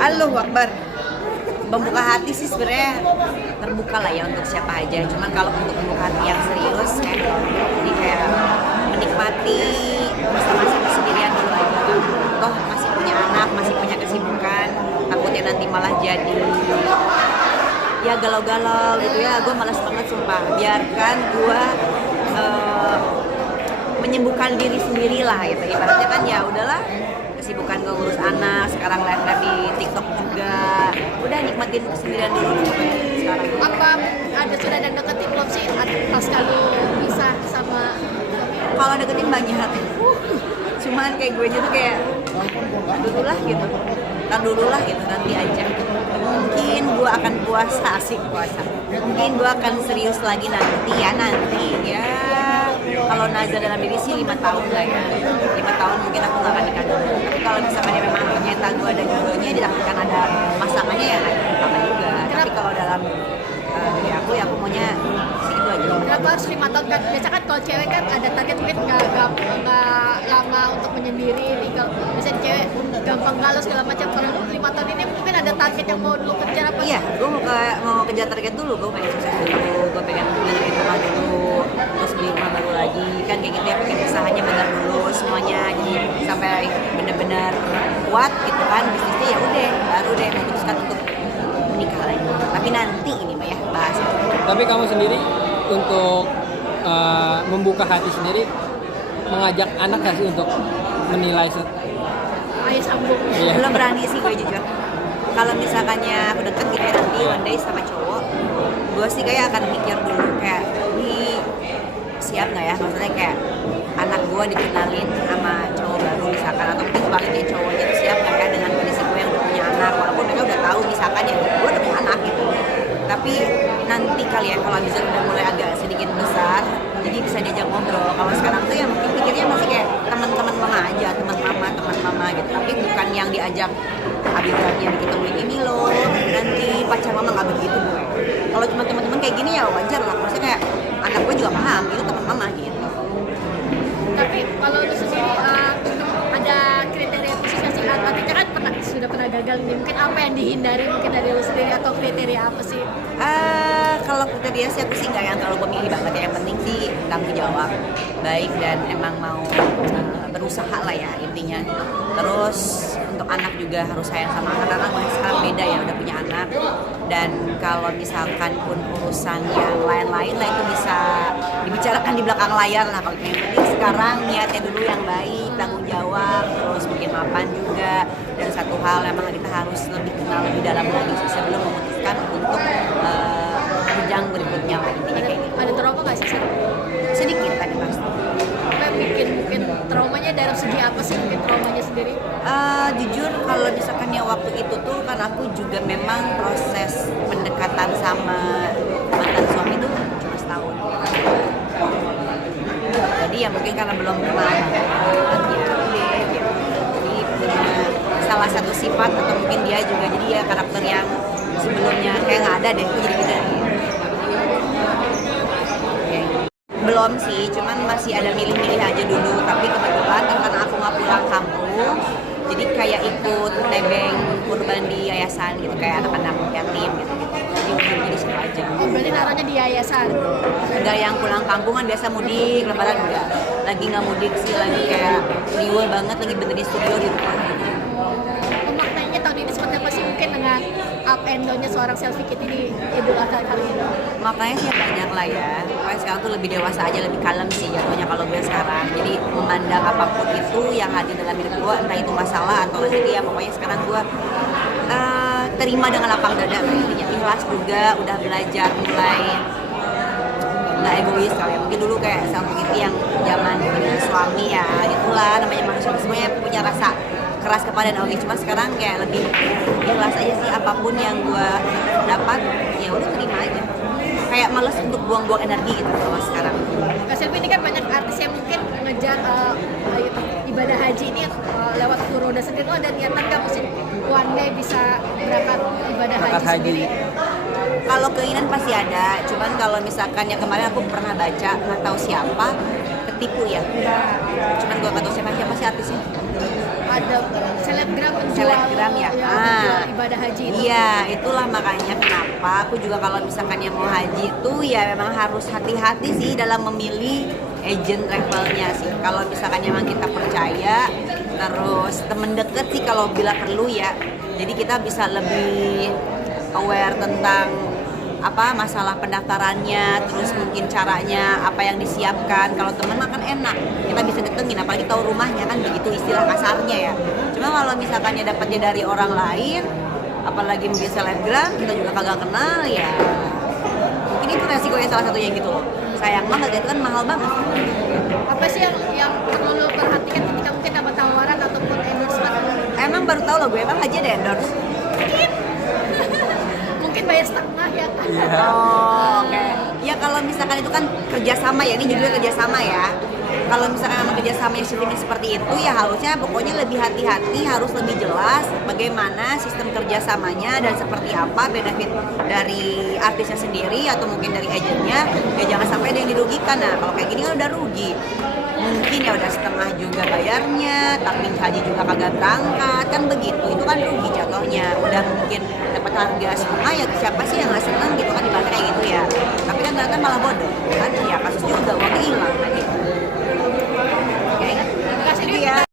Allahu Akbar. Membuka hati sih sebenarnya terbuka lah ya untuk siapa aja. Cuman kalau untuk membuka hati yang serius jadi kayak menikmati masa-masa kesendirian dulu aja. Toh masih punya anak, masih punya kesibukan. Takutnya nanti malah jadi ya galau-galau gitu ya. Gue malas banget sumpah. Biarkan gue menyembuhkan diri sendiri lah gitu. Ibaratnya kan ya udahlah, kesibukan gue ngurus anak, sekarang live di TikTok juga. Udah nikmatin kesendirian dulu sekarang. Apa ada sudah ada deketin belum sih pas kalau bisa sama suami? Kalau deketin banyak. Cuman kayak gue tuh kayak dulu lah gitu. Ntar dulu lah gitu, nanti aja. Mungkin gue akan puasa, asik puasa. Mungkin gue akan serius lagi nanti ya. Kalau nazar dalam diri sih 5 tahun lah ya. 5 tahun mungkin aku gak akan nikah dulu. Tapi kalau misalkan ya memang ternyata gue ada jodohnya, dilakukan ada pasangannya ya apa juga. Tapi kalau dalam diri aku ya aku maunya segitu aja. Kenapa harus 5 tahun kan? Biasa kan kalau cewek kan ada target mungkin nggak lama untuk menyendiri nih. Kalau misalnya cewek gampang galau segala macam. Kalau lu 5 tahun ini mungkin ada target yang mau lu kejar apa? Iya, gue mau kejar target dulu. Gue pengen sukses dulu, gue pengen beli rumah dulu, terus beli rumah baru lagi. Kan kayak gitu ya, pengen usahanya benar dulu semuanya. Jadi sampai benar-benar kuat gitu kan bisnisnya, ya udah baru deh memutuskan untuk menikah lagi. Tapi nanti ini mah ya bahas. Tapi kamu sendiri untuk membuka hati sendiri, mengajak anak gak sih untuk menilai Ayo sambung. Iya. Belum berani sih gue jujur. Kalau misalkannya aku deket gitu ya nanti one day sama cowok, gue sih kayak akan mikir dulu kayak ini siap nggak ya, maksudnya kayak anak gue dikenalin sama cowok baru misalkan, atau mungkin sebaliknya cowoknya tuh siap nggak ya dengan kondisi gue yang udah punya anak, walaupun mereka udah tahu misalkan ya gue udah punya anak gitu. Tapi nanti kali ya kalau bisa udah mulai agak sedikit besar, jadi bisa diajak ngobrol. Kalau sekarang tuh ya mungkin pikirnya masih kayak teman-teman mama aja, teman mama gitu. Tapi bukan yang diajak abibrahnya diketemuin ini loh, nanti pacar mama nggak begitu gue. Kalau cuma teman-teman kayak gini ya wajar lah. Maksudnya kayak anak gue juga paham itu teman mama gitu. Tapi kalau lu sendiri ada kriteria khusus nggak sih? Artinya kan sudah pernah gagal nih. Mungkin apa yang dihindari mungkin dari lu sendiri atau kriteria apa sih? Kalau kriteria sih aku sih nggak yang terlalu pemilih banget ya. Yang penting sih tanggung jawab, baik dan emang mau berusaha lah ya intinya. Terus untuk anak juga harus sayang sama anak, karena masih sekarang beda ya, udah punya anak. Dan kalau misalkan pun urusan yang lain-lain lah itu bisa dibicarakan di belakang layar lah. Kalau yang penting sekarang niatnya dulu yang baik, tanggung jawab, terus bikin mapan juga. Dan satu hal memang kita harus lebih kenal lebih dalam lagi sebelum memutuskan untuk jenjang berikutnya lah, intinya kayak gitu. Ada trauma nggak sih? Sedikit tadi pasti. Apa yang mungkin traumanya dari segi apa sih mungkin traumanya sendiri? Jujur kalau misalkan ya waktu itu tuh kan aku juga memang proses pendekatan sama mantan suami itu cuma setahun. Jadi ya mungkin karena belum kenal banget ya udah gitu. Jadi punya salah satu sifat atau mungkin dia juga jadi ya karakter yang sebelumnya kayak nggak ada deh, aku jadi gitu. Belum sih, cuman masih ada milih-milih aja dulu. Tapi kebetulan kan karena aku nggak pulang kampung, jadi kayak ikut nebeng kurban di yayasan gitu, kayak anak-anak yatim gitu. Jadi seru aja. Oh, berarti naruhnya di yayasan? Enggak yang pulang kampung kan biasa mudik, lebaran enggak. Lagi nggak mudik sih, lagi kayak riuh banget, lagi bener di studio di rumah gitu. Maknanya tahun ini seperti apa sih mungkin dengan up and down-nya seorang Selfie Kitty di Idul Adha kali ini? Makanya sih banyak lah ya. Pokoknya sekarang tuh lebih dewasa aja, lebih kalem sih jatuhnya kalau gue sekarang. Jadi memandang apapun itu yang hadir dalam hidup gue, entah itu masalah atau rezeki ya, pokoknya sekarang gue terima dengan lapang dada intinya. Ikhlas juga, udah belajar mulai nggak egois kali ya. Mungkin dulu kayak Selfie Kitty yang zaman punya suami ya, itulah namanya manusia semuanya punya rasa keras kepada Naomi. Cuma sekarang kayak lebih ikhlas aja sih, apapun yang gue dapat ya udah terima aja. Kayak males untuk buang-buang energi gitu kalau sekarang. Kak Selfie ini kan banyak artis yang mungkin ngejar ibadah haji ini lewat Furoda sendiri. Lo ada niatan nggak mesti one day bisa berangkat ibadah haji sendiri? Kalau keinginan pasti ada, cuman kalau misalkan yang kemarin aku pernah baca, nggak tahu siapa, ketipu ya. Cuman gue nggak tahu siapa sih artisnya. Ada selebgram penjual Selebgram ya? penjual ibadah haji itu. Iya, itulah makanya kenapa aku juga kalau misalkan yang mau haji itu ya memang harus hati-hati sih dalam memilih agent travelnya sih. Kalau misalkan memang kita percaya, terus temen deket sih kalau bila perlu ya. Jadi kita bisa lebih aware tentang apa masalah pendaftarannya, terus mungkin caranya apa yang disiapkan. Kalau temen makan enak, kita bisa datengin, apalagi tahu rumahnya kan begitu istilah kasarnya ya. Cuma kalau misalkannya dapatnya dari orang lain, apalagi mungkin selebgram, kita juga kagak kenal ya. Mungkin itu resikonya salah satunya gitu loh. Sayang banget, itu kan mahal banget. Apa sih yang perlu lo perhatikan ketika mungkin dapat tawaran ataupun endorsement? Emang baru tahu loh gue, emang aja ada endorse. Mungkin bayar setengah ya kan? Oh, oke. Ya kalau misalkan itu kan kerjasama ya, ini judulnya kerjasama ya. Kalau misalkan memang kerjasama yang sifatnya seperti itu ya harusnya pokoknya lebih hati-hati, harus lebih jelas bagaimana sistem kerjasamanya dan seperti apa benefit dari artisnya sendiri atau mungkin dari agennya. Ya jangan sampai ada yang dirugikan. Nah kalau kayak gini kan udah rugi. Mungkin ya udah setengah juga bayarnya, tapi haji juga kagak berangkat, kan begitu. Itu kan rugi jatuhnya. Udah mungkin dapat harga setengah ya siapa sih yang nggak seneng gitu kan dibahas kayak gitu ya. Tapi kan ternyata malah bodoh. Kan ya kasus juga uangnya hilang kan gitu. Oke. Terima kasih. Itu ya.